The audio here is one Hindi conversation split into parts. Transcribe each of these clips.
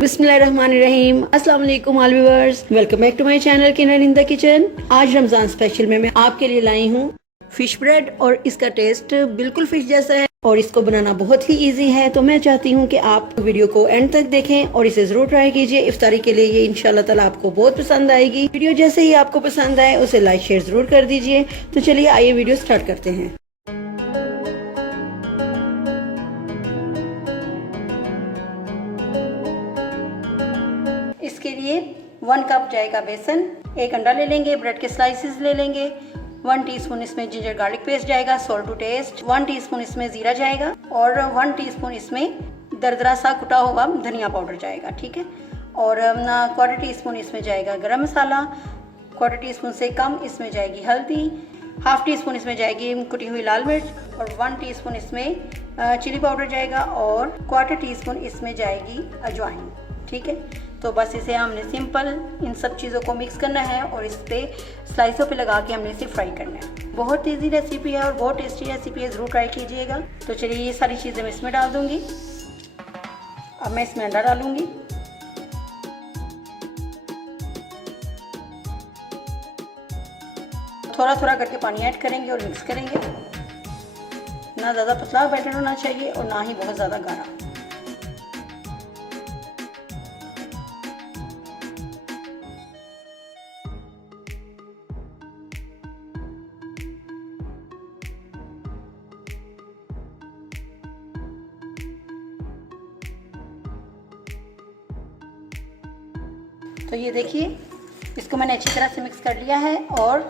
बिस्मिल्लाहिर्रहमानिर्रहीम, अस्सलाम वालेकुम all viewers, welcome back to my channel Kiran in the kitchen. आज रमज़ान स्पेशल में मैं आपके लिए लाई हूँ फिश ब्रेड और इसका टेस्ट बिल्कुल फिश जैसा है और इसको बनाना बहुत ही इजी है। तो मैं चाहती हूँ कि आप वीडियो को एंड तक देखें और इसे जरूर ट्राई कीजिए। इफ्तारी के लिए ये इंशाल्लाह ताला आपको बहुत पसंद आएगी। वीडियो जैसे ही आपको पसंद आए उसे लाइक शेयर जरूर कर दीजिए। तो चलिए आइए वीडियो स्टार्ट करते हैं। इसके लिए 1 कप जाएगा बेसन, 1 अंडा ले लेंगे, ब्रेड के स्लाइसेस ले लेंगे, 1 टीस्पून इसमें जिंजर गार्लिक पेस्ट जाएगा, सॉल्ट टू टेस्ट, 1 टीस्पून इसमें जीरा जाएगा और 1 टीस्पून इसमें दरदरा सा कुटा हुआ धनिया पाउडर जाएगा। ठीक है, और 1/4 टीस्पून इसमें जाएगा गरम मसाला, 1/4 टीस्पून से कम इसमें जाएगी हल्दी, 1/2 टीस्पून इसमें जाएगी कुटी हुई लाल मिर्च और 1 टीस्पून इसमें चिली पाउडर जाएगा और 1/4 टीस्पून इसमें जाएगी अजवाइन। ठीक है, तो बस इसे हमने सिंपल इन सब चीज़ों को मिक्स करना है और इस पे स्लाइसों पे लगा के हमने इसे फ्राई करना है। बहुत इजी रेसिपी है और बहुत टेस्टी रेसिपी है, ज़रूर ट्राई कीजिएगा। तो चलिए ये सारी चीज़ें मैं इसमें डाल दूँगी। अब मैं इसमें अंडा डालूँगी, थोड़ा थोड़ा करके पानी ऐड करेंगे और मिक्स करेंगे। ना ज़्यादा पतला बैटर होना चाहिए और ना ही बहुत ज़्यादा गाढ़ा। तो ये देखिए, इसको मैंने अच्छी तरह से मिक्स कर लिया है और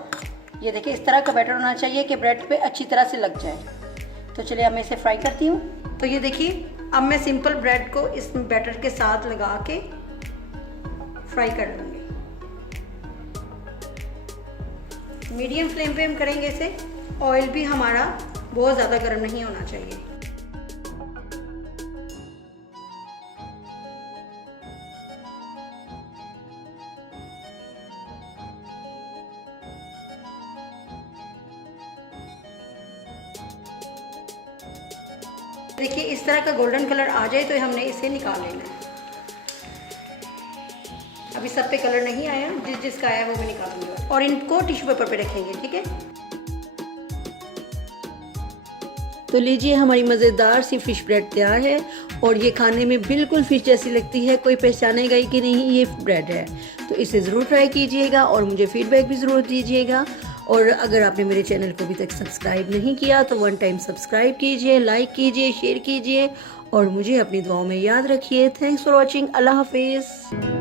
ये देखिए इस तरह का बैटर होना चाहिए कि ब्रेड पे अच्छी तरह से लग जाए। तो चलिए अब मैं इसे फ्राई करती हूँ। तो ये देखिए, अब मैं सिंपल ब्रेड को इस बैटर के साथ लगा के फ्राई कर लूँगी। मीडियम फ्लेम पे हम करेंगे इसे। ऑयल भी हमारा बहुत ज़्यादा गर्म नहीं होना चाहिए। देखिए इस तरह का गोल्डन कलर आ जाए तो हमने इसे निकाल लेना है। अभी सब पे कलर नहीं आया, जिसका आया वो मैं निकालूंगी और इनको टिश्यू पेपर पे रखेंगे। ठीक है, तो लीजिए हमारी मज़ेदार सी फिश ब्रेड तैयार है और ये खाने में बिल्कुल फिश जैसी लगती है। कोई पहचानेगा ही कि नहीं ये ब्रेड है। तो इसे ज़रूर ट्राई कीजिएगा और मुझे फीडबैक भी ज़रूर दीजिएगा। और अगर आपने मेरे चैनल को अभी तक सब्सक्राइब नहीं किया तो 1 टाइम सब्सक्राइब कीजिए, लाइक कीजिए, शेयर कीजिए और मुझे अपनी दुआओं में याद रखिए। Thanks for watching. अल्लाह हाफिज़।